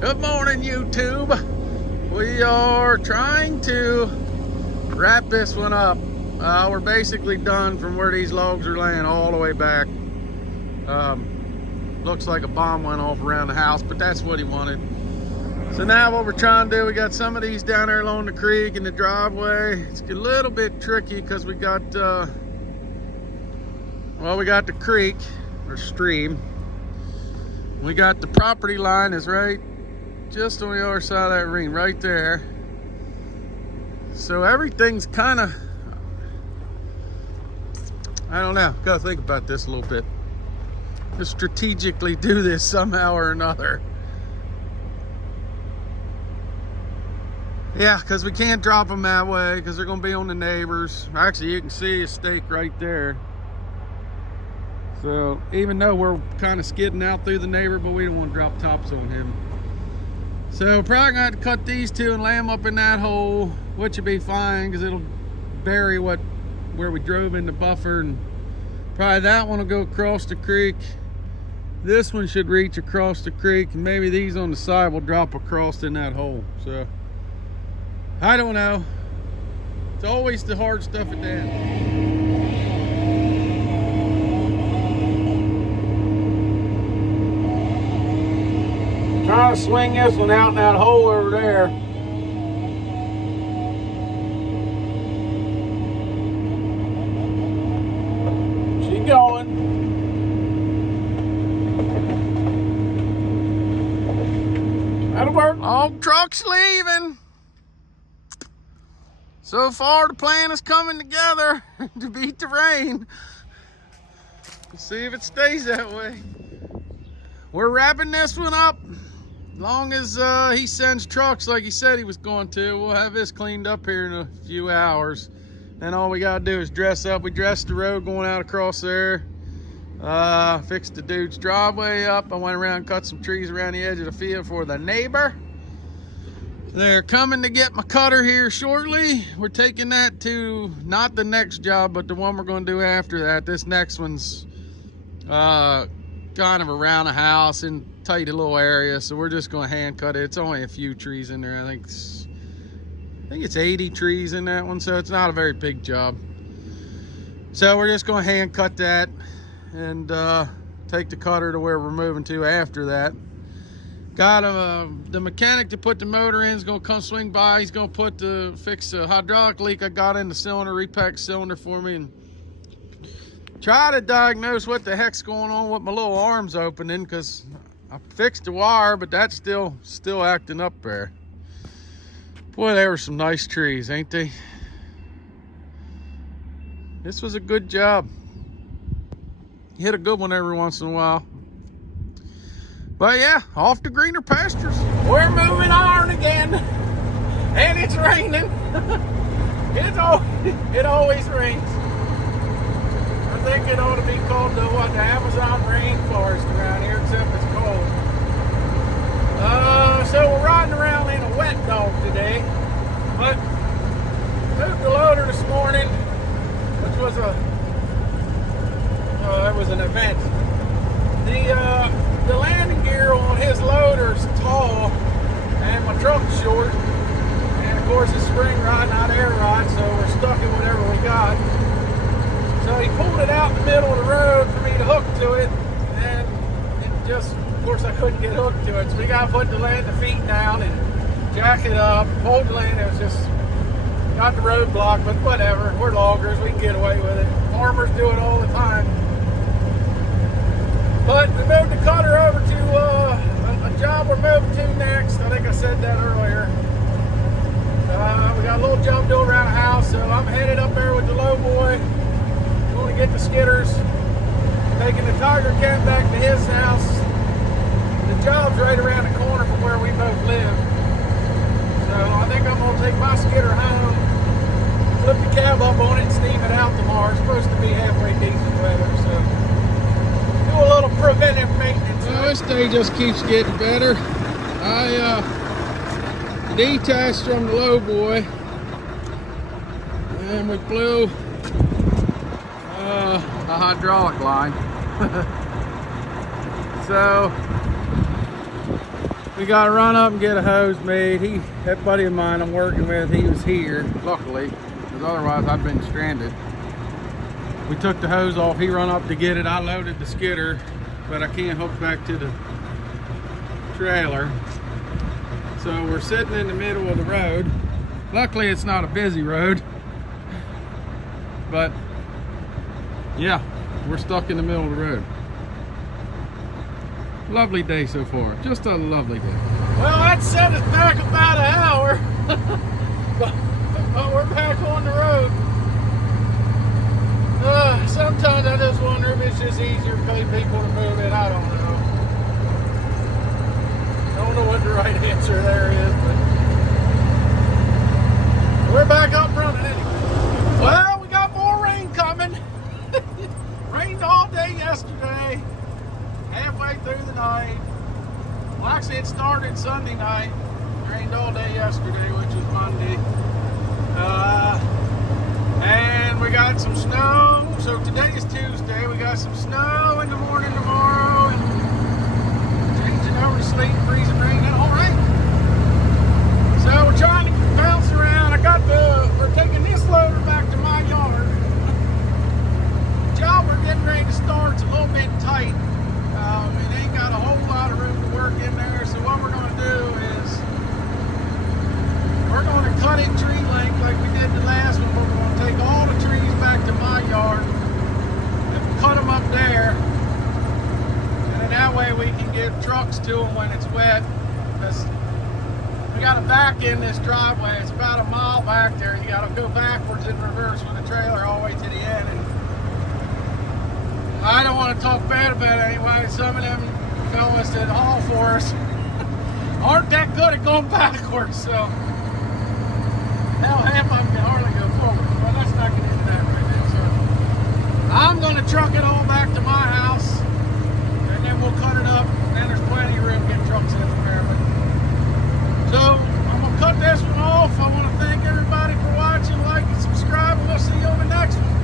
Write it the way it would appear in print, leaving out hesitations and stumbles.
Good morning, YouTube. We are trying to wrap this one up. We're basically done from where these logs are laying all the way back. Looks like a bomb went off around the house, but that's what he wanted. So now what we're trying to do, we got some of these down there along the creek in the driveway. It's a little bit tricky because we got, we got the creek or stream. We got the property line is right just on the other side of that ring, right there. So everything's kind of, I don't know, gotta think about this a little bit. Just strategically do this somehow or another. Yeah, because we can't drop them that way because they're gonna be on the neighbors. Actually, you can see a stake right there. So even though we're kind of skidding out through the neighbor, but we don't want to drop tops on him. So we're probably gonna have to cut these two and lay them up in that hole, which would be fine because it'll bury where we drove in the buffer, and probably that one will go across the creek. This one should reach across the creek, and maybe these on the side will drop across in that hole. So I don't know. It's always the hard stuff at the end. Trying to swing this one out in that hole over there. She's going. That'll work. All trucks leaving. So far the plan is coming together to beat the rain. Let's see if it stays that way. We're wrapping this one up. As long as he sends trucks like he said he was going to, we'll have this cleaned up here in a few hours. Then all we gotta do is dress up. We dressed the road going out across there. Fixed the dude's driveway up. I went around and cut some trees around the edge of the field for the neighbor. They're coming to get my cutter here shortly. We're taking that to, not the next job, but the one we're gonna do after that. This next one's kind of around a house in tight little area, so we're just going to hand cut it. It's only a few trees in there. I think it's 80 trees in that one, so it's not a very big job. So we're just going to hand cut that and take the cutter to where we're moving to after that. Got the mechanic to put the motor in is going to come swing by. He's going to fix the hydraulic leak I got in the cylinder, repack cylinder for me, and try to diagnose what the heck's going on with my little arms opening, because I fixed the wire, but that's still acting up there. Boy, they were some nice trees, ain't they? This was a good job. You hit a good one every once in a while. But yeah, off to greener pastures. We're moving on again, and it's raining. It always rains. I think it ought to be called the Amazon rainforest around here, except it's cold. So we're riding around in a wet dog today, but moved the loader this morning, which was it was an event. The landing gear on his loader is tall, and my truck's short, and of course it's spring rod, not air rod, so we're stuck in whatever we got. So he pulled it out in the middle of the road for me to hook to it, and it just, of course I couldn't get hooked to it, so we got to put the feet down and jack it up, hold the land. It was just, got the road blocked, but whatever, we're loggers, we can get away with it. Farmers do it all the time. But we moved the cutter over to a job we're moving to next. I think I said that earlier. We got a little job to do around the house, so I'm headed up there with the low boy. Going to get the skidders, taking the Tiger Cat back to his house. The job's right around the corner from where we both live. So I think I'm going to take my skidder home, flip the cab up on it, and steam it out tomorrow. It's supposed to be halfway decent weather, so do a little preventive maintenance. Well, this day just keeps getting better. I detached from the low boy, and we blew a hydraulic line. So We gotta run up and get a hose made. That buddy of mine I'm working with, he was here, luckily, because otherwise I'd been stranded. We took the hose off, he run up to get it. I loaded the skidder, but I can't hook back to the trailer. So we're sitting in the middle of the road. Luckily it's not a busy road, but yeah, we're stuck in the middle of the road. Lovely day so far, just a lovely day. Well, that set us back about an hour, but we're back on the road. Sometimes I just wonder if it's just easier to pay people to move it. I don't know. I don't know what the right answer there is, but we're back up running anyway. Well, we got more rain coming. Rained all day yesterday. Halfway through the night. Well, actually it started Sunday night. Rained all day yesterday, which was Monday. And we got some snow. So today is Tuesday. We got some snow in the morning tomorrow, and changing over to sleet, freezing rain, and all right. So we're trying to bounce around. We're taking this loader back to my yard. The job we're getting ready to start's a little bit tight. It ain't got a whole lot of room to work in there, so what we're going to do is we're going to cut it tree length like we did the last one. We're going to take all the trees back to my yard and cut them up there, and then that way we can get trucks to them when it's wet, because we got to back in this driveway. It's about a mile back there. You got to go backwards in reverse with the trailer all the way to the end. And I don't want to talk bad about it anyway. Some of them fellas that haul for us aren't that good at going backwards, so hell, half of them can hardly go forward. Well, let's not get into that right now. So I'm going to truck it all back to my house, and then we'll cut it up. And there's plenty of room to get trucks in there. So I'm going to cut this one off. I want to thank everybody for watching, like, and subscribe, and we'll see you on the next one.